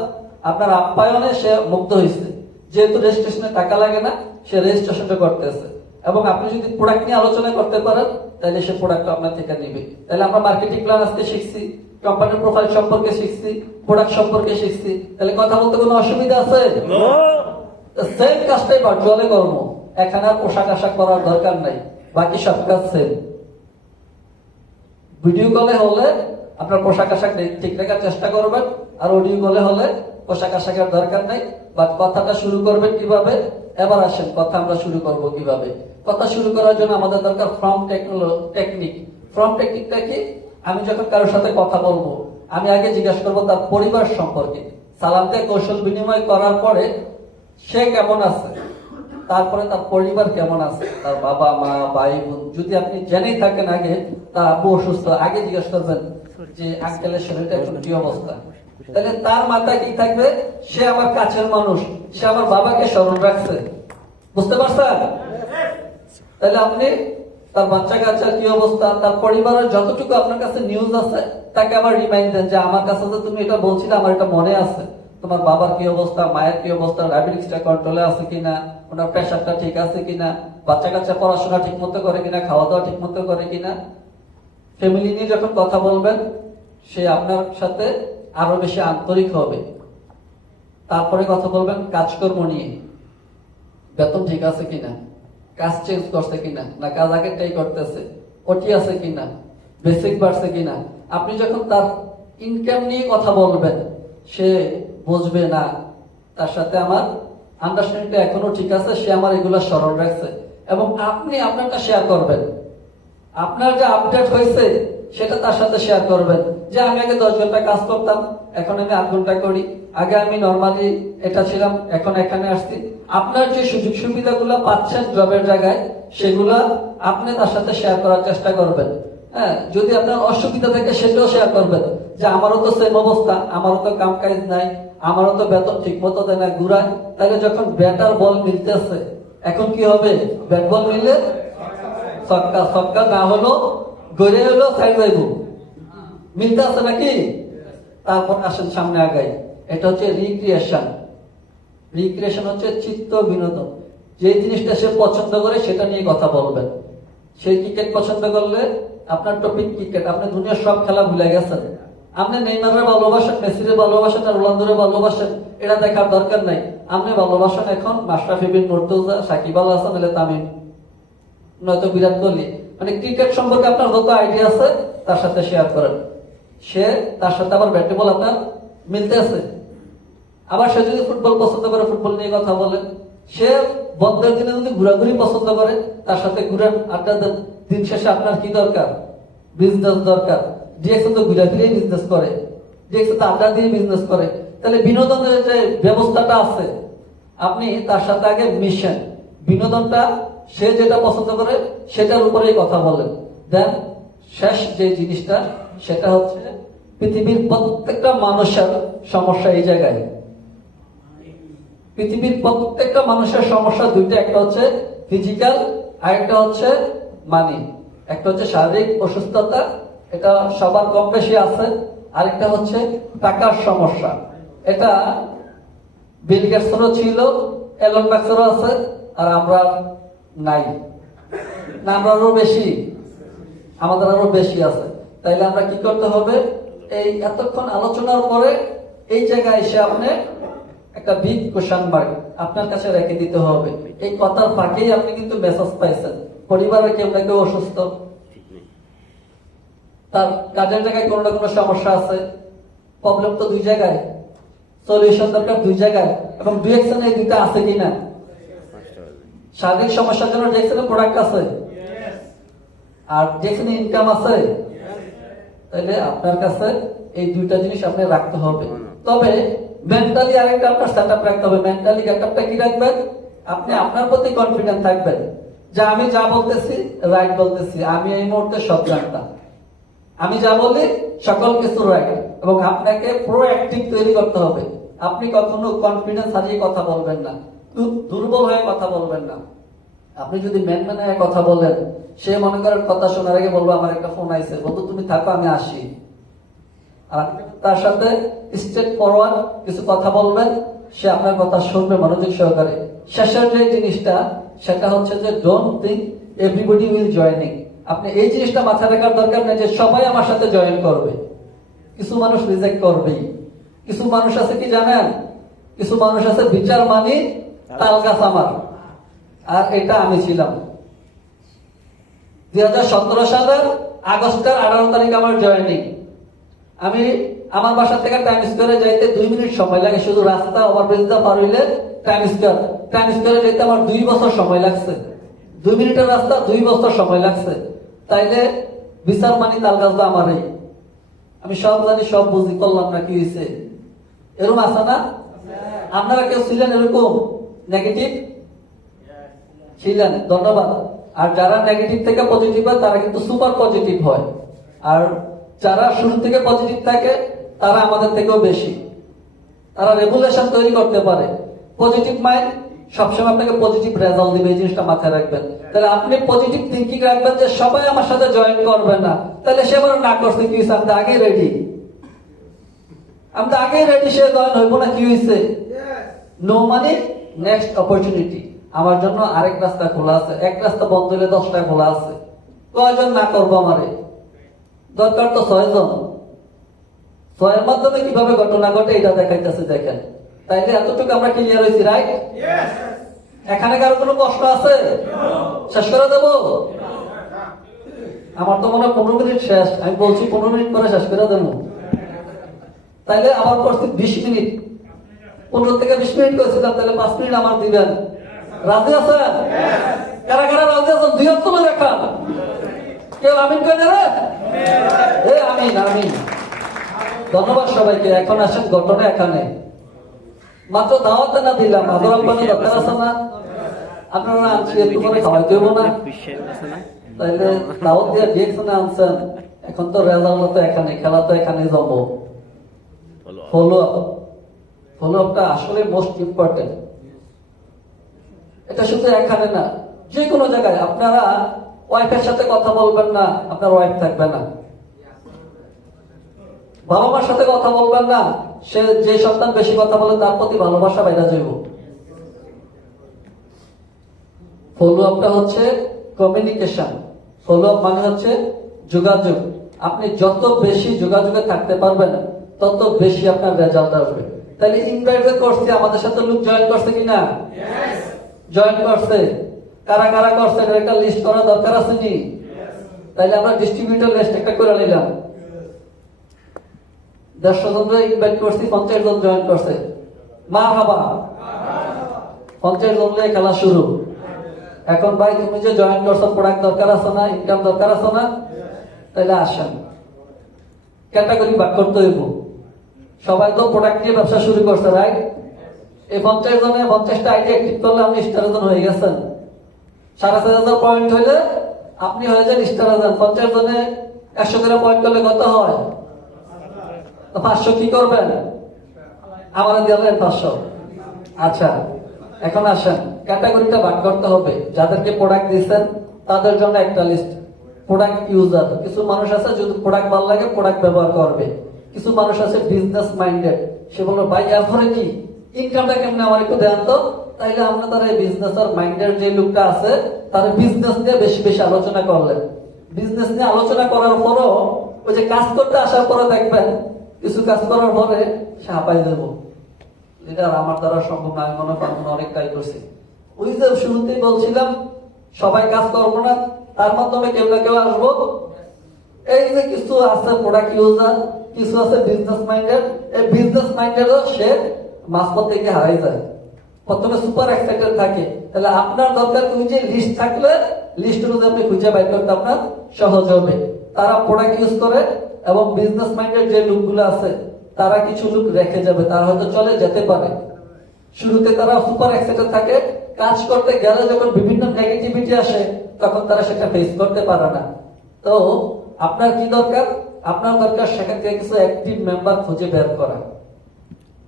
আপনার আপ্যায়নে সে মুগ্ধ হয়েছে। যেহেতু রেজিস্ট্রেশনে টাকা লাগে না, সে রেজিস্ট্রেশনটা করতেছে। এবং আপনি যদি প্রোডাক্ট নিয়ে আলোচনা করতে পারেন তাহলে সে প্রোডাক্ট আপনার থেকে নিবে। তাহলে আমরা মার্কেটিং প্ল্যান আজকে শিখছি, কোম্পানির প্রোফাইল সম্পর্কে শিখছি, প্রোডাক্ট সম্পর্কে শিখছি। তাহলে কথা বলতে কোনো অসুবিধা আছে? সেম কাজটাই ভার্চুয়ালে করবো, এখানে আর পোশাক আশাক করার দরকার নাই, বাকি সব কাজ সেম। ভিডিও কলে হলে আপনার পোশাক আশাক ঠিক রাখার চেষ্টা করবেন, আর অডিও কলে হলে পোশাক আশাকের দরকার নাই। বাট কথাটা শুরু করবেন কিভাবে? এবার আসেন কথা আমরা শুরু করব কিভাবে। কথা শুরু করার জন্য আমাদের দরকার ফ্রম টেকনিক। ফ্রম টেকনিকটা কি? আমি যখন কারোর সাথে কথা বলবো, আমি আগে জিজ্ঞাসা করবো তার পরিবার সম্পর্কে। সালাম দিয়ে কৌশল বিনিময় করার পরে সে কেমন আছে, তারপরে তার পরিবার কেমন আছে, তার বাবা মা ভাই বোন। যদি আপনি জেনেই থাকেন আগে তার আব্বু অসুস্থ, আগে জিজ্ঞাসা করবেন যে আঙ্কেলের শরীরটা এখন কি অবস্থা। তাহলে তার মাথায় কি থাকবে? সে আমার কাছের মানুষ, সে আমার বাবাকে স্মরণ রাখছে। বুঝতে পারছেন? তাহলে আপনি তার বাচ্চা কাচ্চার কি অবস্থা, তার পরিবারের যতটুকু আপনার কাছে নিউজ আছে তাকে আবার রিমাইন্ড দেন যে আমার কাছে যে তুমি এটা বলছিলে আমার এটা মনে আছে। তোমার বাবার কি অবস্থা, মায়ের কি অবস্থা, ডায়াবেটিসটা কন্ট্রোলে আছে কিনা, ওনার প্রেশারটা ঠিক আছে কিনা, বাচ্চা কাচ্চা পড়াশোনা ঠিক মতো করে কিনা, খাওয়া দাওয়া ঠিক মতো করে কিনা। ফ্যামিলি নিয়ে যখন কথা বলবেন সে আপনার সাথে আরো বেশি আন্তরিক হবে। তারপরে কথা বলবেন কাজকর্ম নিয়ে, বেতন ঠিক আছে কিনা, কাজ চেঞ্জ করছে কিনা, না কাজ আগেরটাই করতেছে, ওটি আছে কিনা, বেসিক বাড়ছে কিনা। আপনি যখন তার ইনকাম নিয়ে কথা বলবেন সে বুঝবে না তার সাথে আমার আন্ডারস্ট্যান্ডিংটা এখনো ঠিক আছে, সে আমার এগুলো স্মরণ রাখছে। এবং আপনি আপনারটা শেয়ার করবেন, আপনার যে আপডেট হয়েছে সেটা তার সাথে শেয়ার করবেন। যে আমি আগে 10 ঘন্টা কাজ করতাম, এখন আমি 8 ঘন্টা করি, আগে আমি নর্মালি এটা ছিলাম, এখন এখানে আসছি। আপনার যে সুযোগ সুবিধাগুলো পাচ্ছেন জবের জায়গায়, সেগুলা আপনি তার সাথে শেয়ার করার চেষ্টা করবেন। হ্যাঁ, যদি আপনার অসুবিধা থাকে সেটাও শেয়ার করবেন, যে আমারও তো সেম অবস্থা, আমারও তো কাম কাজ নাই, আমারও তো বেতন ঠিক মতো দেয় না, ঘুরায়। তাহলে যখন ব্যাটার বল মিলতেছে, এখন কি হবে? ব্যাট বল মিললে ছক্কা, ছক্কা না হলো গড়ে হলো সাইড যাইব, মিলতে আছে নাকি? তারপর আসেন সামনে আগাই। এটা হচ্ছে রিক্রিয়েশন। রিক্রিয়েশন হচ্ছে চিত্ত বিনোদন। যে জিনিসটা সে পছন্দ করে সেটা নিয়ে কথা বলবেন। সেই ক্রিকেট পছন্দ করলে আপনার টপিক ক্রিকেট, আপনি দুনিয়ার সব খেলা ভুলে গেছেন। আপনি নেইমারে ভালোবাসেন, মেসিরে ভালোবাসেন, আর রোনালদোরে ভালোবাসেন, এটা দেখার দরকার নাই। আপনি ভালোবাসেন এখন মাশরাফি বিন মুর্তজা, সাকিব আল হাসান, তামিম, নয়তো বিরাট কোহলি। মানে ক্রিকেট সম্পর্কে আপনার যত আইডিয়া আছে তার সাথে শেয়ার করেন। সে তার সাথে আবার ব্যাট বল আপনার মিলতে আছে। আবার সে যদি ফুটবল পছন্দ করে ফুটবল নিয়ে কথা বলেন, সে বন্ধের দিনে যদি ঘোরাঘুরি পছন্দ করে, তার সাথে ঘুরেন, আড্ডা দেন। দিন শেষে আপনার কি দরকার? বিজনেস দরকার। ডিএক্সন তো ঘুরে ফিরে বিজনেস করে, ডিএক্সন তো আড্ডা দিয়ে বিজনেস করে। তাহলে বিনোদনের যে ব্যবস্থাটা আছে, আপনি তার সাথে আগে মিশেন, বিনোদনটা সে যেটা পছন্দ করে সেটার উপরেই কথা বলেন। দেন শেষ যে জিনিসটা, সেটা হচ্ছে পৃথিবীর প্রত্যেকটা মানুষের সমস্যা এই জায়গায়। পৃথিবীর প্রত্যেকটা মানুষের সমস্যা দুইটা, একটা হচ্ছে ফিজিক্যাল, আর একটা হচ্ছে মানি। একটা হচ্ছে শারীরিক অসুস্থতা, এটা সবার কম বেশি আছে। আরেকটা হচ্ছে টাকার সমস্যা, এটা বিল গেটসেরও ছিল, এলন মাস্কেরও আছে, আর আমরা নাই না, আমরা আরো বেশি, আমাদের আরো বেশি আছে। তাইলে আমরা কি করতে হবে? এই এতক্ষণ আলোচনার পরে এই জায়গায় এসে আপনি একটা বিগ কোশ্চেন মার্ক আপনার কাছে রেখে দিতে হবে। এই কথার ফাঁকেই আপনি কিন্তু মেসেজ পাইছেন, পরিবারের কেউ না কেউ অসুস্থ, তার কাজের জায়গায় কোনো না কোনো সমস্যা আছে, প্রবলেম তো দুই জায়গায়, সলিউশন দরকার দুই জায়গায়, এবং ডিএক্সনে এই দুইটা আছে কিনা। শারীরিক সমস্যার জন্য ডিএক্সনে প্রোডাক্ট আছে, আর ডিএক্সনে ইনকাম আছে। তাহলে আপনার কাছে এই দুইটা জিনিস আপনি রাখতে হবে। তবে মেন্টালি আরেকটা আপনার সেটআপ রাখতে হবে। মেন্টালি সেটআপটা কি রাখবেন? আপনি আপনার প্রতি কনফিডেন্ট থাকবেন যে আমি যা বলতেছি রাইট বলতেছি, আমি এই মুহূর্তে সব জানতাম, আমি যা বলি সকল কিছু রাইট। এবং আপনাকে প্রোঅ্যাক্টিভ তৈরি করতে হবে। আপনি কখনো কনফিডেন্স হারিয়ে কথা বলবেন না, দুর্বল হয়ে কথা বলবেন না। আপনি যদি ম্যান হয়ে কথা বলেন, সে মনে করেন কথা শোনার আগে বলবো আমার একটা ফোন আইছে, বন্ধু তুমি থাকো আমি আসি। আর তার সাথে স্ট্রেট ফরওয়ার্ড কিছু কথা বলবেন, সে আপনার কথা শুনবে মনোযোগ সহকারে। শেষের যে জিনিসটা, সেটা হচ্ছে যে don't think everybody will joining. আপনি এই জিনিসটা মাথায় রাখার দরকার নেই যে সবাই আমার সাথে জয়েন করবে। কিছু মানুষ রিজেক্ট করবেই। কিছু মানুষ আছে কি জানেন? কিছু মানুষ আছে বিচার মানি তাল গাছ আমার, আর এটা আমি ছিলাম। 2017 সালের আগস্টের 18 তারিখ আমার জয়েনিং। আমি আমার বাসা থেকে টাইম স্কোয়ারে যাইতে 2 মিনিট সময় লাগে, শুধু রাস্তা ওভারব্রিজটা পার হইলে টাইম স্কোয়ারে যাইতে আমার 2 বছর সময় লাগছে। 2 মিনিটের রাস্তা 2 বছর সময় লাগছে। তাইলে বিচার মানি তাল গাছটা আমারই। আমি সব জানি, সব বুঝি, করলাম না, কি হয়েছে? এরকম আছে না? আপনারা কেউ ছিলেন এরকম নেগেটিভ? ছিলেন, ধন্যবাদ। আর যারা নেগেটিভ থেকে পজিটিভ হয় তারা কিন্তু সুপার পজিটিভ হয়। আর যারা শুরু থেকে পজিটিভ থাকে তারা আমাদের থেকেও বেশি, তারা রেগুলেশন তৈরি করতে পারে। পজিটিভ মাইন্ড সবসময় আপনাকে পজিটিভ রেজাল্ট দিবে, এই জিনিসটা মাথায় রাখবেন। তাহলে আপনি পজিটিভ থিঙ্কিং রাখবেন যে সবাই আমার সাথে জয়েন করবে না, তাহলে সে আবার না করছে কি হয়েছে? আমি তো আগেই রেডি, আমি তো আগেই রেডি, সে জয়েন হইব না, কি হয়েছে? নো মানে নেক্সট অপরচুনিটি। আমার জন্য আরেক রাস্তা খোলা আছে, এক রাস্তা বন্ধ হলে 10টা খোলা আছে। কয়জন না করবো আমারে? দরকার তো 6 জন। 6 এর মাধ্যমে কিভাবে ঘটনা ঘটে এটা দেখাইতেছে, দেখেন। তাইলে এতটুকু আমরা ক্লিয়ার হয়েছি, রাইট? এখানে কারো কোনো প্রশ্ন আছে? শেষ করে দেবো? আমার তো মনে হয় 15 মিনিট শেষ, আমি বলছি 15 মিনিট পরে শেষ করে দেবো। তাইলে আবার করছি 20 মিনিট, 15 থেকে 20 মিনিট করেছিলাম, তাহলে 5 মিনিট আমার দিবেন। রাজি আছেন? কারা কারা রাজি আছেন? 2 হাত তুলে দেখান। কেউ আমিন কেন রে? আমিন আমিন। ধন্যবাদ সবাইকে। এখন আসেন ঘটনা। এখানে মাত্র দাওয়াতে না দিলাম, আদর আব্বানি দরকার আছে না? আপনারা আনছি, একটু করে খাওয়াই দেবো না? তাইলে দাওয়াত দিয়ে ডিএক্সনে আনছেন, এখন তো রেজাল্ট তো এখানে, খেলা তো এখানে যাবো। ফলো আপটা আসলে মোস্ট ইম্পর্টেন্ট। এটা শুধু এখানে না, যে কোনো জায়গায়। আপনারা ওয়াইফের সাথে কথা বলবেন না, আপনার ওয়াইফ থাকবে না। বাবা মার সাথে কথা বলবেন না, সে যে সন্তান বেশি কথা বলে তার প্রতি ভালোবাসা বাইরে যাইব। ফলো আপটা হচ্ছে কমিউনিকেশন। ফলো আপ মানে হচ্ছে যোগাযোগ। আপনি যত বেশি যোগাযোগে থাকতে পারবেন তত বেশি আপনার রেজাল্ট আসবে। তাহলে ইনভাইট করছি, আমাদের সাথে লোক জয়েন করছে কিনা? জয়েন করছে। কারা কারা করছে একটা লিস্ট করা দরকার আছে নি? তাইলে আমরা ডিস্ট্রিবিউটর লিস্ট একটা করে নিলাম। 150 জন ইনভাইট করছি, 50 জন জয়েন করছে। মারহাবা। 50 জন নিয়ে খেলা শুরু। এখন ভাই তুমি যে জয়েন করছো, প্রোডাক্ট দরকার আছে না, ইনকাম দরকার আছে না? তাহলে আসেন, ক্যাটাগরি ভাগ করতে হইব। সবাই তো প্রোডাক্ট নিয়ে ব্যবসা শুরু করছে, রাইট? এই 50 জনে 50টা আইডি অ্যাক্টিভ করলে আপনি স্টার জন হয়ে গেছেন। 4,500 পয়েন্ট হইলে আপনি হয়ে যান স্টার জন। 50 জনে 100 করে পয়েন্ট করলে কত হয়? 500 কি করবেন? আমার দিলেন 500। আচ্ছা, এখন আসেন, ক্যাটাগরিটা ভাগ করতে হবে। যাদেরকে প্রোডাক্ট দিচ্ছেন তাদের জন্য একটা লিস্ট, প্রোডাক্ট ইউজার। কিছু মানুষ আছে যদি প্রোডাক্ট ভালো লাগে প্রোডাক্ট ব্যবহার করবে। কিছু মানুষ আছে বিজনেস মাইন্ডেড, সে বললো ভাই এরপরে কি ইনকামটা কেমনে আমার একটু দেন তো। তাইলে আমরা তার এই বিজনেস আর মাইন্ডের যে লোকটা আছে তার বিজনেস নিয়ে বেশি বেশি আলোচনা করলেন। বিজনেস নিয়ে আলোচনা করার পরও ওই যে কাজ করতে আসার পরে দেখবেন কিছু কাজ করার পরে সে হাঁপাই দেবো, লিডার আমার দ্বারা সম্ভব না, আমি মনে পারবো না, অনেক ট্রাই করছি। ওই যে শুরুতেই বলছিলাম সবাই কাজ করবো না, তার মাধ্যমে কেউ না কেউ আসবো। এই যে কিছু আছে প্রোডাক্ট ইউজার, কিছু আছে বিজনেস মাইন্ডেড। এই বিজনেস মাইন্ডেডও সে মাঝপথ থেকে হারাই যায়, প্রথমে সুপার এক্সাইটেড থাকে। তাহলে আপনার দরকার তুমি যে লিস্ট থাকলে লিস্ট অনুযায়ী আপনি খুঁজে বাইর করতে আপনার সহজ হবে। তারা প্রোডাক্ট ইউজ করে এবং বিজনেস মাইন্ডেড যে লোকগুলো আছে তারা কিছু লোক রেখে যাবে, তারা হয়তো চলে যেতে পারে। শুরুতে তারা সুপার এক্সাইটেড থাকে, কাজ করতে গেলে যখন বিভিন্ন নেগেটিভিটি আসে তখন তারা সেটা ফেস করতে পারে না। তো আপনার কি দরকার? আপনার দরকার সেখান থেকে কিছু অ্যাক্টিভ মেম্বার খুঁজে বের করা,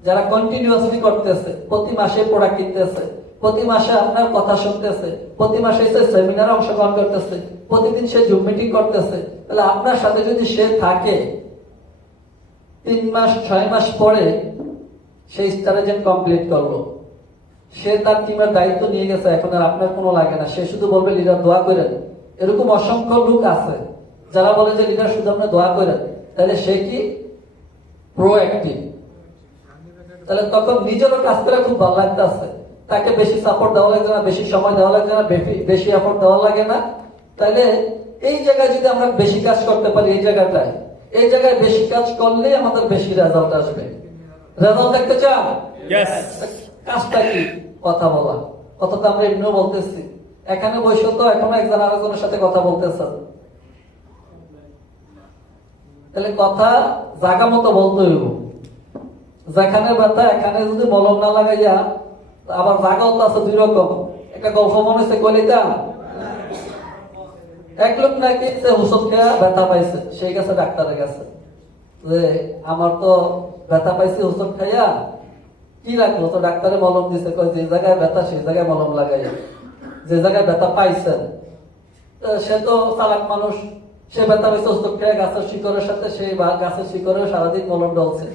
যারা কন্টিনিউয়াসলি করতেছে, প্রতি মাসে প্রোডাক্ট কিনতেছে, প্রতি মাসে আপনার কথা শুনতেছে, প্রতি মাসে সে সেমিনারে অংশগ্রহণ করতেছে, প্রতিদিন সে জুম মিটিং করতেছে। তাহলে আপনার সাথে যদি সে থাকে 3 মাস 6 মাস পরে সেই স্ট্র্যাটেজি কমপ্লিট করলো, সে তার টিমের দায়িত্ব নিয়ে গেছে, এখন আর আপনার কোনো লাগে না, সে শুধু বলবে লিডার দোয়া করেন। এরকম অসংখ্য লোক আছে যারা বলে যে লিডার শুধু আপনার দোয়া করেন। তাহলে সে কি প্রোঅ্যাক্টিভ। তাহলে তখন নিজেরও কাজ করে খুব ভালো লাগতেছে, তাকে বেশি সাপোর্ট দেওয়া লাগছে না, বেশি সময় দেওয়া লাগছে না, বেশি এফোর্ট দেওয়া লাগে না। তাহলে এই জায়গায় যদি আমরা বেশি কাজ করতে পারি, এই জায়গায় বেশি কাজ করলেই আমাদের বেশি রেজাল্ট আসবে। রেজাল্ট দেখতে চান? কাজটা কি? কথা বলা। কথা তো আমরা এমনিও বলতেছি, এখানে বসে তো এখনো একজন আরেকজনের সাথে কথা বলতেছেন। তাহলে কথা জায়গা মতো বলতে হইব। যেখানে ব্যথা এখানে যদি মলম না লাগাইয়া, আবার জায়গাও তো আছে 2 রকম। একটা গল্প মনে হচ্ছে কলিতাম, এক লোক নাকি সে ওষুধ খেয়ে ব্যথা পাইছে, সেই গেছে ডাক্তারের কাছে যে আমার তো ব্যথা পাইছে ওষুধ খাইয়া, কি রাখলো? তো ডাক্তারে মলম দিছে, যে জায়গায় ব্যথা সেই জায়গায় মলম লাগাইয়া, যে জায়গায় ব্যথা পাইছেন। সে তো চালাক মানুষ, সে ব্যথা পাইছে ওষুধ খেয়ে গাছের শিকড়ের সাথে, সেই গাছের শিকড়ে সারাদিন মলম ডলছে,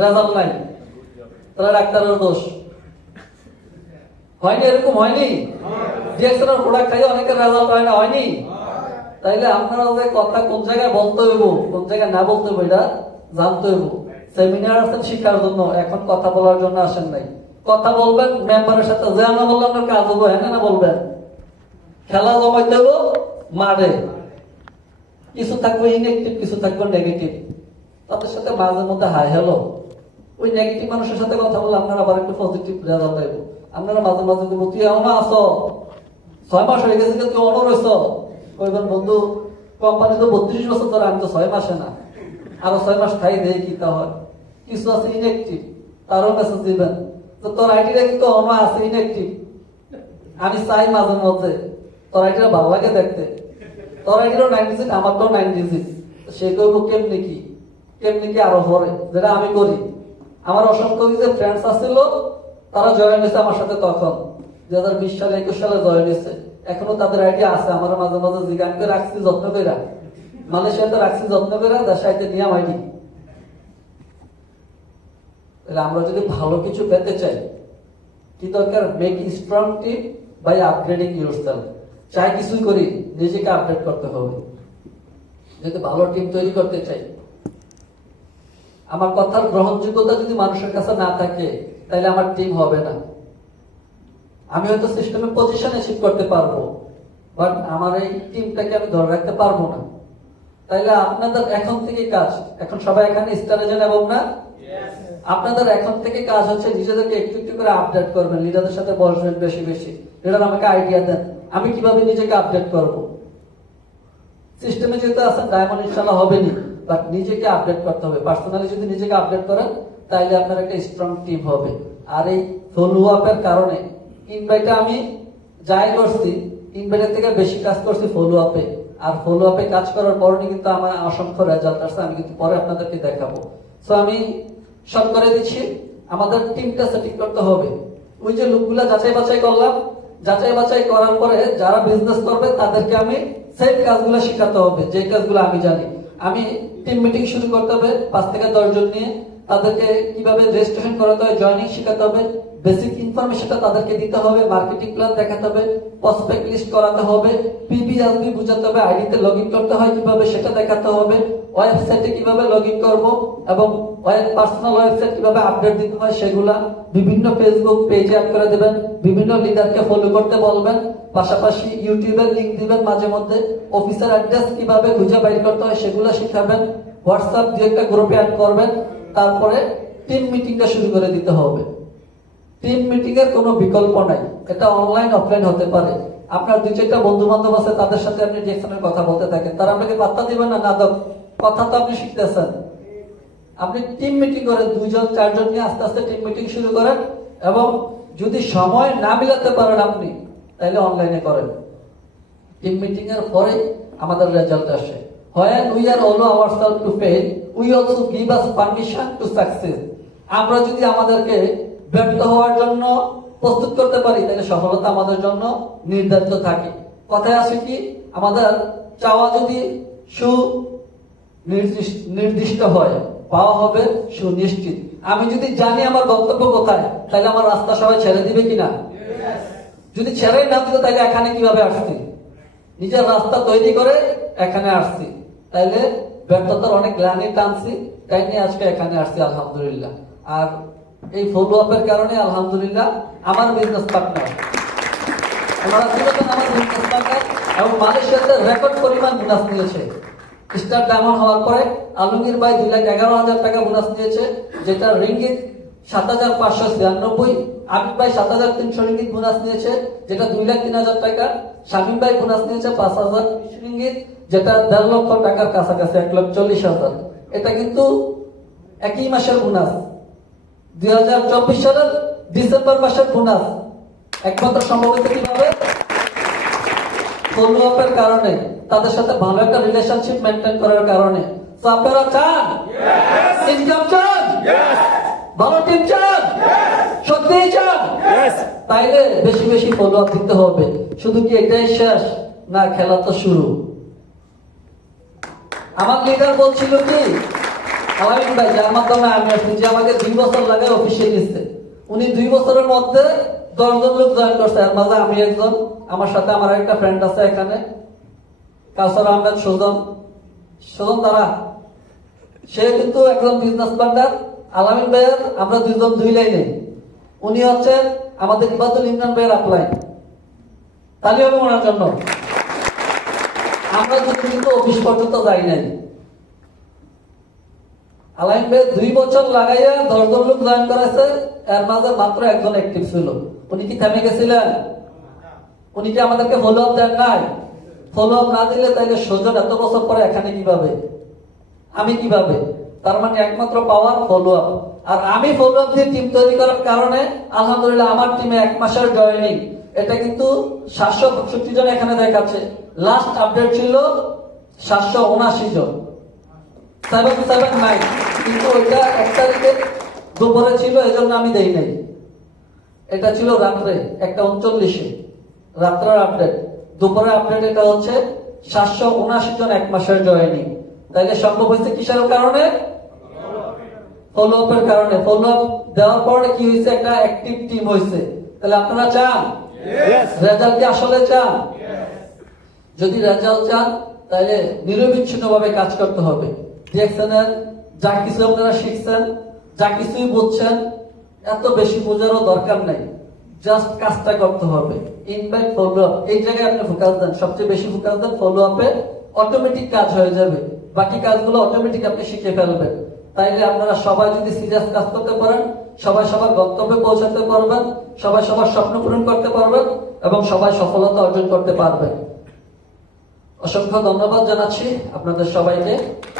রেজাল্ট নাই। তাহলে ডাক্তারের দোষ হয়নি? এরকম হয়নি? ডিএক্সএলের প্রোডাক্ট খাইয়ে অনেকের রেজাল্ট হয় না, হয়নি? তাইলে আপনারা যে কথা কোন জায়গায় বলতে হইব, কোন জায়গায় না বলতে হইব এটা জানতে হইব। সেমিনার আছেন শিক্ষার জন্য, এখন কথা বলার জন্য আসেন নাই। কথা বলবেন মেম্বারের সাথে, যে না বললে আপনার কাজ হবো, হ্যাঁ না বলবেন। খেলা জমাইতে হইব মারে, কিছু থাকবে ইনএক্টিভ, কিছু থাকবে নেগেটিভ। তাদের সাথে মাঝে মধ্যে হাই হ্যালো, ওই নেগেটিভ মানুষের সাথে কথা বলে আপনারা আবার একটু পজিটিভ রেজাল্ট পাইব। আপনারা মাঝে মাঝে বলবো তুই এমন আসো, 6 মাস হয়ে গেছে তুই অনর হয়েছ, কইবেন বন্ধু কোম্পানি তো 32 বছর ধরে, আমি তো 6 মাসে না, আরো 6 মাস খাই দেয় কি তা হয়। কিছু আছে ইনএক্টিভ, তারও মেসেজ দিবেন তো তোর আইডিটা কিন্তু অনর আছে ইনএক্টিভ। আমি চাই মাঝে মধ্যে তোর আইডিটা ভালো লাগে দেখতে, তোর আইডিরও 9 ডিজিট, আমার তো 9 ডিজিট। সে কইব কেমনি কি আরো পরে, যেটা আমি করি। আমার অসংখ্য যে ফ্রেন্ডস আসছিল তারা জয়েন হয়েছে আমার সাথে তখন 2020 সালে 21 সালে জয়েন হয়েছে, এখনো তাদের আইডিয়া আছে। আমার মাঝে মাঝে জিজ্ঞান করে রাখছি যত্ন করে, মালয়েশিয়াতে রাখছি যত্ন করে, দেশাইতে নিয়ে আইডি। তাহলে আমরা যদি ভালো কিছু পেতে চাই কি দরকার? Make strong team by upgrading yourself. চাই কিছুই করি, নিজেকে আপডেট করতে হবে। যদি ভালো টিম তৈরি করতে চাই, আমার কথার গ্রহণযোগ্যতা যদি মানুষের কাছে না থাকে তাহলে আমার টিম হবে না। আমি হয়তো সিস্টেমে পজিশনে শিফট করতে পারবো, বাট আমার এই টিমটাকে আমি ধরে রাখতে পারবো না। তাইলে আপনাদের এখন থেকে কাজ, এখন সবাই এখানে স্টারেজন এবং না আপনাদের এখন থেকে কাজ হচ্ছে নিজেদেরকে একটু একটু করে আপডেট করবেন, লিডারদের সাথে বসবেন বেশি বেশি। লিডার আমাকে আইডিয়া দেন, আমি কিভাবে নিজেকে আপডেট করব। সিস্টেমে যেহেতু আছেন ডায়মন্ড ইনশাল্লাহ হবে নি, বাট নিজেকে আপডেট করতে হবে। পার্সোনালি যদি নিজেকে আপডেট করেন তাহলে আপনার একটা স্ট্রং টিম হবে। আর এই ফলো আপের কারণে ইনভাইটে আমি যাই করছি, ইনভাইটের থেকে বেশি কাজ করছি ফলো আপে। আর ফলো আপে কাজ করার পরই কিন্তু আমার অসংখ্য রেজাল্ট আসছে, আমি কিন্তু পরে আপনাদেরকে দেখাবো। সো আমি সব করে দিচ্ছি, আমাদের টিমটা সেটিং করতে হবে। ওই যে লোকগুলা যাচাই বাছাই করলাম, যাচাই বাছাই করার পরে যারা বিজনেস করবে তাদেরকে আমি সেই কাজগুলো শেখাতে হবে, যে কাজগুলো আমি জানি। আমি টিম মিটিং শুরু করতে হবে 5 থেকে 10 জন নিয়ে, তাদেরকে কিভাবে রেজিস্ট্রেশন করাতে হয়, জয়েনিং শেখাতে হবে, বেসিক ইনফরমেশনটা তাদেরকে দিতে হবে, মার্কেটিং প্ল্যান দেখাতে হবে, প্রসপেক্ট লিস্ট করাতে হবে, পিবিআরবি বুঝাতে হবে, আইডিতে লগ ইন করতে হয় কিভাবে সেটা দেখাতে হবে, ওয়েবসাইটে কিভাবে লগ ইন করবো এবং পার্সোনাল ওয়েবসাইট কিভাবে আপডেট দিতে হয় সেগুলা, বিভিন্ন ফেসবুক পেজে অ্যাড করে দেবেন, বিভিন্ন লিডারকে ফলো করতে বলবেন, পাশাপাশি ইউটিউবের লিংক দিবেন মাঝে মধ্যে, অফিসের অ্যাড্রেস কিভাবে খুঁজে বাইর করতে হয় সেগুলো শিখাবেন, হোয়াটসঅ্যাপ দিয়ে একটা গ্রুপে অ্যাড করবেন। তারপরে টিম মিটিংটা শুরু করে দিতে হবে। টিম মিটিং এর কোনো বিকল্প নাই, এটা অনলাইন অফলাইন হতে পারে। আপনার 2-4টা বন্ধু বান্ধব আছে, তাদের সাথে আপনি ডিরেকশনের কথা বলতে থাকেন, তারা আপনাকে পাত্তা দিবেন না, না দাও, কথা তো আপনি শিখতেছেন। আপনি টিম মিটিং করেন, 2-4 জন নিয়ে আস্তে আস্তে টিম মিটিং শুরু করেন, এবং যদি সময় না মিলাতে পারেন আপনি, তাহলে অনলাইনে করেন। টিম মিটিং এর পরে আমাদের রেজাল্ট আসে। When we are allow ourselves to fail, we also give us permission to success. আমরা যদি আমাদেরকে ব্যর্থ হওয়ার জন্য প্রস্তুত করতে পারি, তাহলে সফলতা আমাদের জন্য নির্ধারিত থাকে। কথায় আছে কি, আমাদের চাওয়া যদি সুনির্দিষ্ট হয়, পাওয়া হবে সুনিশ্চিত। আমি যদি জানি আমার গন্তব্য কোথায়, তাহলে আমার রাস্তা সবাই ছেড়ে দিবে কিনা? যদি ছেড়েই না দিত, তাহলে এখানে কিভাবে আসছি? নিজের রাস্তা তৈরি করে এখানে আসছি, তাইলে ব্যর্থতার অনেক গ্লানি টানছি, তাই নিয়ে আজকে এখানে আসছি আলহামদুলিল্লাহ। আর এই ফলো আপের কারণে আলহামদুলিল্লাহ আমার বিজনেস পার্টনার, ওনারা ছিল আমার বিজনেস পার্টনার, এবং মালয়েশিয়াতে রেকর্ড পরিমাণ বোনাস নিয়েছে। স্টার ডায়মন্ড হওয়ার পরে আলমগীর ভাই 2,11,000 টাকা বোনাস নিয়েছে, যেটা রিঙ্গিত 7,596। আবিদ ভাই 7,300 রিঙ্গিত বোনাস নিয়েছে, যেটা 2,03,000 টাকা। শামীম ভাই বোনাস নিয়েছে 5,000 রিঙ্গিত, যেটা 1.5 লক্ষ টাকার কাছাকাছি, 1,40,000। এটা কিন্তু একই মাসের বোনাস, 2024 সালের ডিসেম্বর মাসের বোনাস। একমাত্র সম্ভব হয়েছে কিভাবে? ফলো আপের কারণে, তাদের সাথে ভালো একটা রিলেশনশিপ মেনটেন করার কারণে। তো আপনারা চান ইনকাম, চান ভালো টিম, চান সত্যিই চান, তাইলে বেশি বেশি ফলো আপ দিতে হবে। শুধু কি এটাই শেষ? না, খেলা তো শুরু। আমার লিডার বলছিল কি, আলামিন ভাই, যার মাধ্যমে আমি আসছি, যে আমাকে 2 বছর লাগে অফিসে নিচ্ছে, উনি 2 বছরের মধ্যে 10 জন লোক জয়েন করছে। এর মাঝে আমি একজন, আমার সাথে আমার একটা ফ্রেন্ড আছে এখানে, কাউসার আহমেদ সুজন, দ্বারা সে কিন্তু একজন বিজনেস পার্টনার। আলামিন ভাইয়ের আমরা 2 জন 2 লাইনে, উনি হচ্ছেন আমাদের ইবাদুল ইমরান ভাইয়ের আপলাইন। তালি হবে ওনার জন্য। আমরা কিন্তু অফিস পর্যন্ত যাই নাই। আলামিন ভাই 2 বছর লাগাইয়া 10 জন লোক জয়েন করেছে, এর মাঝে মাত্র একজন অ্যাক্টিভ ছিল। উনি কি থেমে গেছিলেন? উনি কি আমাদেরকে ফলো আপ দেন নাই? ফলো আপ না দিলে তাইলে সুজন এত বছর পরে এখানে কিভাবে, আমি কিভাবে? তার মানে একমাত্র পাওয়ার ফলো আপ। আর আমি ফলো আপ দিয়ে টিম তৈরি করার কারণে আলহামদুলিল্লাহ আমার টিমে 1 মাসের জয়েনিং, এটা কিন্তু 765 জন এখানে দেখাচ্ছে। লাস্ট আপডেট ছিল 779 জন, 779, কিন্তু ওইটা 1 তারিখে দুপুরে ছিল, এই জন্য আমি দেই নাই। এটা ছিল রাত্রে 1:39 রাত্রের আপডেট। দুপুরের আপডেট এটা হচ্ছে 779 জন 1 মাসের জয়েনিং। তাইলে সম্ভব হয়েছে কিসের কারণে? ফলো আপের কারণে। ফলো আপ দেওয়ার পরে কি হয়েছে? একটা অ্যাক্টিভ টিম হয়েছে। তাহলে আপনারা চান রেজাল্ট কি আসলে চান? যদি রেজাল্ট চান, তাহলে নিরবিচ্ছিন্ন ভাবে কাজ করতে হবে। ডিরেকশনের যা কিছু আপনারা শিখছেন, যা কিছুই বুঝছেন, এত বেশি বোঝারও দরকার নাই, জাস্ট কাজটা করতে হবে। ইনভাইট, ফলো আপ, এই জায়গায় আপনি ফোকাস দেন, সবচেয়ে বেশি ফোকাস দেন ফলো আপে, অটোমেটিক কাজ হয়ে যাবে। বাকি কাজগুলো অটোমেটিক আপনি শিখে ফেলবেন। তাইলে আপনারা সবাই যদি সিরিয়াস কাজ করতে পারেন, সবাই সবার গন্তব্যে পৌঁছাতে পারবেন, সবাই সবার স্বপ্ন পূরণ করতে পারবেন এবং সবাই সফলতা অর্জন করতে পারবেন। অসংখ্য ধন্যবাদ জানাচ্ছি আপনাদের সবাইকে,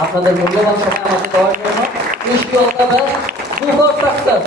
আপনাদের মূল্যবান সময় আমাকে দেওয়ার জন্য। Wish you all the best, go for success.